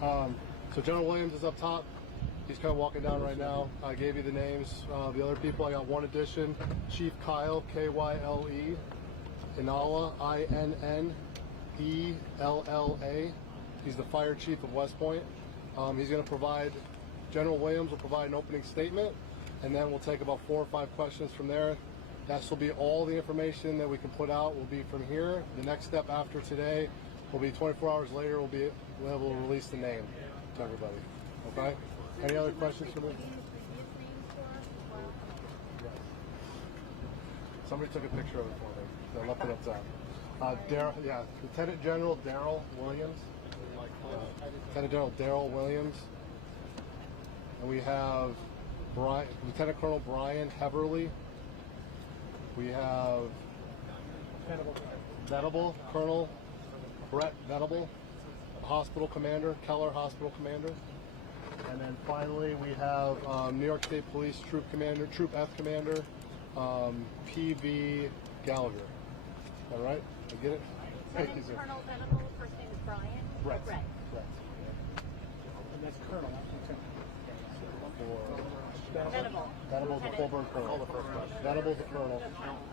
So General Williams is up top. He's kind of walking down right now. I gave you the names. The other people, I got one addition. Chief Kyle, K-Y-L-E. Inalla, I-N-N-E-L-L-A. He's the fire chief of West Point. He's going to provide, General Williams will provide an opening statement, and then we'll take about 4 or 5 questions from there. That will be all the information that we can put out will be from here. The next step after today will be 24 hours later, we'll be able to release the name to everybody. Okay? Any other questions for me? Somebody took a picture of it for me. So I left it up top. Lieutenant General Daryl Williams. Lieutenant General Daryl Williams. And we have Lieutenant Colonel Brian Heverly. We have Venable, Colonel Brett Venable, Hospital Commander, Keller Hospital Commander. And then finally we have New York State Police Troop F Commander, P.V. Gallagher. All right? I get it? Thank you, sir. Colonel Venable, first name is Brian? Brett. Brett. And that's Colonel, not Lieutenant. Venable. Venable's the full bird colonel. Venable's the colonel.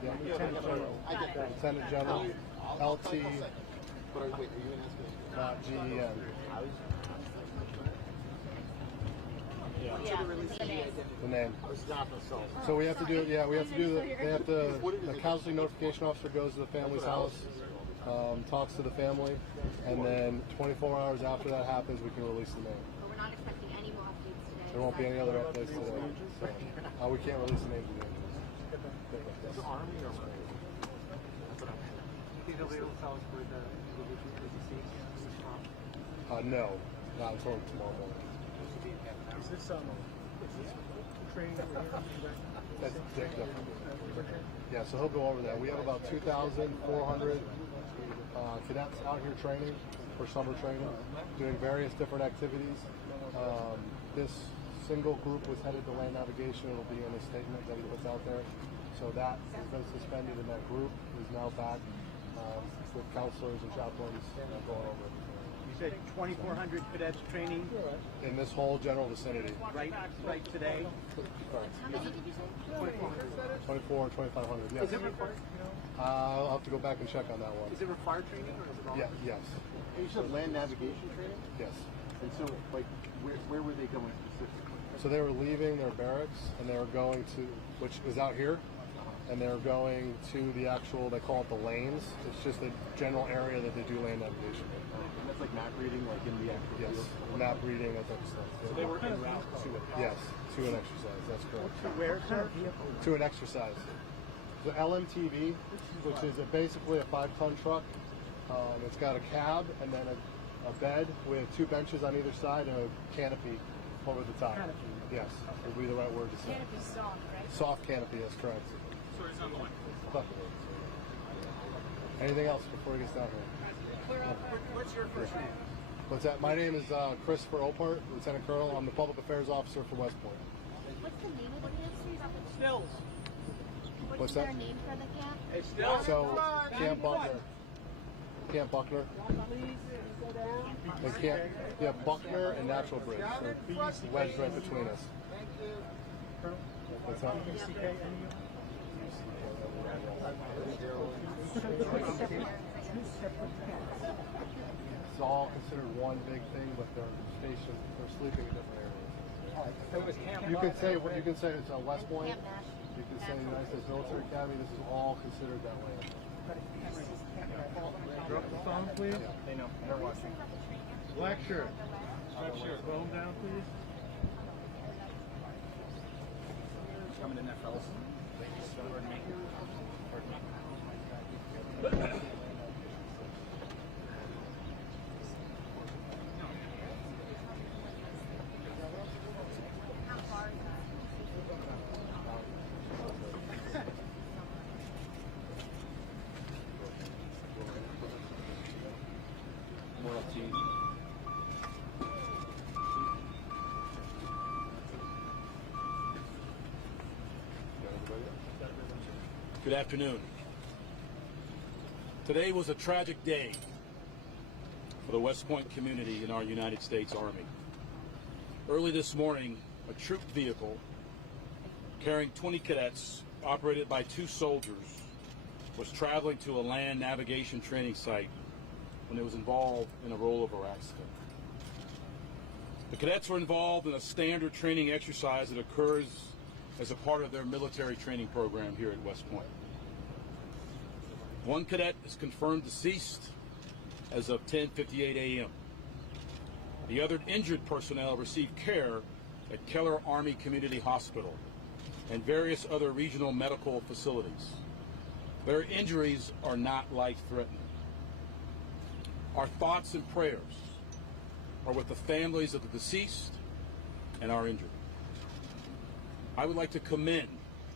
Yeah. Lieutenant General. Lieutenant General, LT, not GEN. Yeah, The name. So we have to do, they have to, the counseling notification officer goes to the family's house, talks to the family, and then 24 hours after that happens, we can release the name. But we're not expecting any more updates today. There won't be any other updates today. So, we can't release the name today. Is the Army or what? You think they'll be able to tell us where the individual is deceased is from? No, not until tomorrow morning. Is this training that we're hearing? That's Dick. Yeah, so he'll go over that. We have about 2,400 cadets out here training for summer training, doing various different activities. This single group was headed to land navigation. It'll be in a statement that he puts out there. So that has been suspended, and that group is now back with counselors and chaplains going over it. You said 2,400 cadets training In this whole general vicinity. right today. Correct. How many did you say? 24, 2,500. Yes. Is it required? I'll have to go back and check on that one. Is it required training or is it all? Yeah. Yes. You said land navigation training? Yes. And so, like, where were they going specifically? So they were leaving their barracks and they were going to, which is out here, and they're going to the actual, they call it the lanes. It's just a general area that they do land navigation in. And that's like map reading, like in the actual Yes. field? Map reading, that type of stuff. So they were en route to it. Yes, to an exercise. That's correct. To where, sir? To an exercise. The LMTV, which is basically a 5-ton truck. It's got a cab and then a bed with 2 benches on either side and a canopy over the top. Canopy. Yes, would be the right word to say. Canopy soft, right? Soft canopy, that's correct. So it's on the line. Anything else before he gets down here? What's your first name? What's that? My name is Christopher Opart, Lieutenant Colonel. I'm the Public Affairs Officer for West Point. What's the name of the camp? Stills. What's Is there a that? name for the camp? It's Stills. So, Camp Buckner. Camp Buckner. And Buckner and Natural Bridge. So wedged right between us. What's that? It's all considered one big thing, but they're stationed, they're sleeping in different areas. So it was Camp You can say it's West Point. Camp Nash. You can say United States Military Academy. This is all considered that way. Drop the phone, please. They know. They're watching. Black shirt. Black shirt. Phone down, please. Coming in there, fellas. Pardon me. Pardon me. How far is that? Loyalty. Good afternoon. Today was a tragic day for the West Point community in our United States Army. Early this morning, a troop vehicle carrying 20 cadets, operated by 2 soldiers, was traveling to a land navigation training site when it was involved in a rollover accident. The cadets were involved in a standard training exercise that occurs as a part of their military training program here at West Point. One cadet is confirmed deceased as of 10:58 a.m. The other injured personnel received care at Keller Army Community Hospital and various other regional medical facilities. Their injuries are not life-threatening. Our thoughts and prayers are with the families of the deceased and our injured. I would like to commend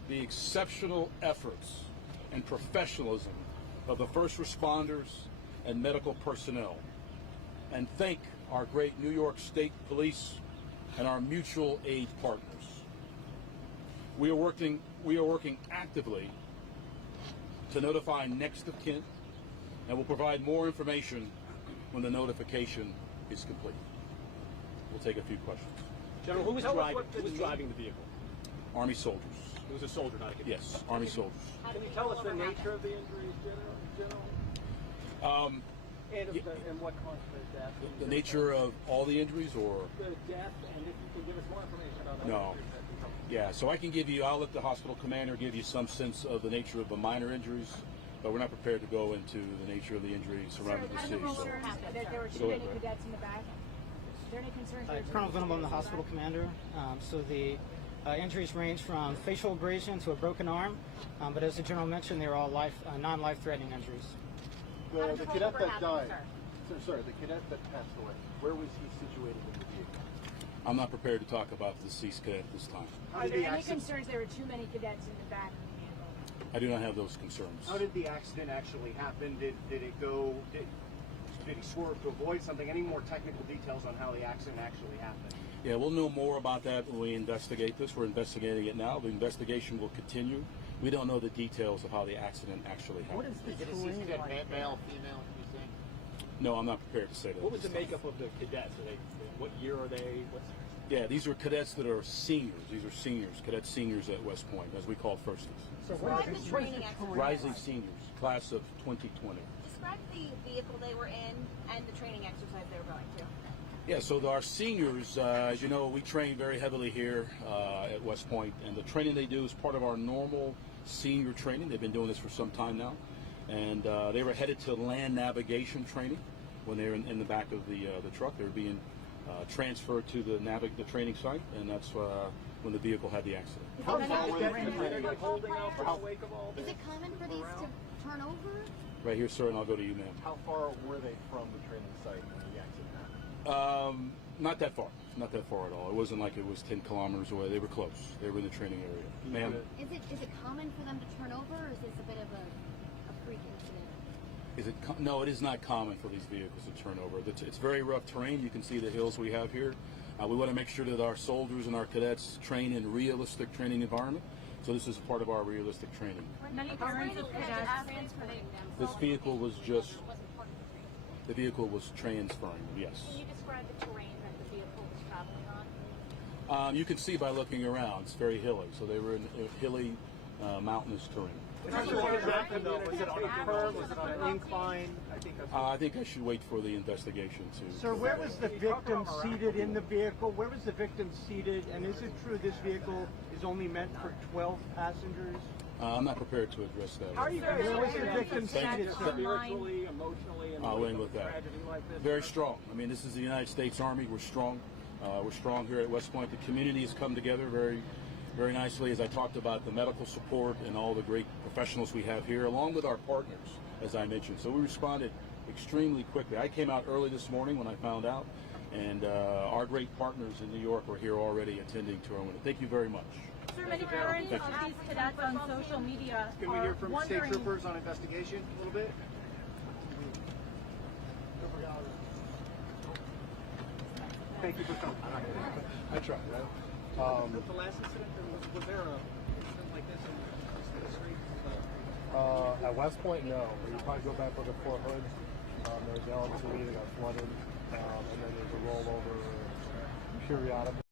the exceptional efforts and professionalism of the first responders and medical personnel, and thank our great New York State Police and our mutual aid partners. We are working actively to notify next of kin, and will provide more information when the notification is complete. We'll take a few questions. General, who was driving the vehicle? Army soldiers. It was a soldier, not a cadet. Yes, Army soldiers. Can you tell us the nature of the injuries, General? And what constitutes death? The nature of all the injuries, or? The death, and if you can give us more information on that. No. Yeah, so I'll let the hospital commander give you some sense of the nature of the minor injuries, but we're not prepared to go into the nature of the injuries surrounding the How deceased. did the So. rollover happen? There were Go too ahead, many Brad. cadets in the back. Is there any concerns? Colonel Venom, I'm the hospital commander. So the injuries range from facial abrasion to a broken arm, but as the general mentioned, they're all non-life-threatening injuries. The cadet that died, sorry, the cadet that passed away, where was he situated in the vehicle? I'm not prepared to talk about the deceased cadet at this time. Are there any concerns there were too many cadets in the back of the vehicle? I do not have those concerns. How did the accident actually happen? Did he swerve to avoid something? Any more technical details on how the accident actually happened? Yeah, we'll know more about that when we investigate this. We're investigating it now. The investigation will continue. We don't know the details of how the accident actually happened. What is the deceased cadet, male, female, can you say? No, I'm not prepared to say that. What was at the this time. makeup of the cadets? What year are they? Yeah, these are cadets that are seniors. These are seniors, cadet seniors at West Point, as we call firsties. Describe the training exercise. Rising seniors, class of 2020. Describe the vehicle they were in and the training exercise they were going to. Yeah, so our seniors, as you know, we train very heavily here at West Point, and the training they do is part of our normal senior training. They've been doing this for some time now, and they were headed to land navigation training when they were in the back of the truck. They were being transferred to the training site, and that's when the vehicle had the accident. How far were they from the Holding out for the wake of all Is this? it common for these to turn over? Right here, sir, and I'll go to you, ma'am. How far were they from the training site when the accident happened? Not that far. Not that far at all. It wasn't like it was 10 kilometers away. They were close. They were in the training area. Ma'am? Is it common for them to turn over, or is this a bit of a freak incident? No, it is not common for these vehicles to turn over. It's very rough terrain. You can see the hills we have here. We want to make sure that our soldiers and our cadets train in realistic training environment. So this is part of our realistic training. Many parents of cadets This vehicle was just, the vehicle was transferring, yes. Can you describe the terrain that the vehicle was traveling on? You can see by looking around, it's very hilly. So they were in a hilly, mountainous terrain. Was it on a curve? Was it on an incline? I think I should wait for the investigation to. Sir, where was the victim seated in the vehicle? Where was the victim seated? And is it true this vehicle is only meant for 12 passengers? I'm not prepared to address that. How are you guys Where was the victim Thank you. seated, sir? spiritually, emotionally, and I'll end with that. tragedy like this? Very strong. I mean, this is the United States Army. We're strong. We're strong here at West Point. The community has come together very nicely, as I talked about the medical support and all the great professionals we have here, along with our partners, as I mentioned. So we responded extremely quickly. I came out early this morning when I found out, and our great partners in New York were here already attending to our window. Thank you very much. Sir, many parents of these cadets on social media Can we hear are from wondering... state troopers on investigation a little bit? Thank you for coming. I tried, right? The last incident, was there an incident like this in the street? At West Point, no. But you probably go back, look at Fort Hood. There's elements of the meeting are flooded, and then there's a rollover periodically.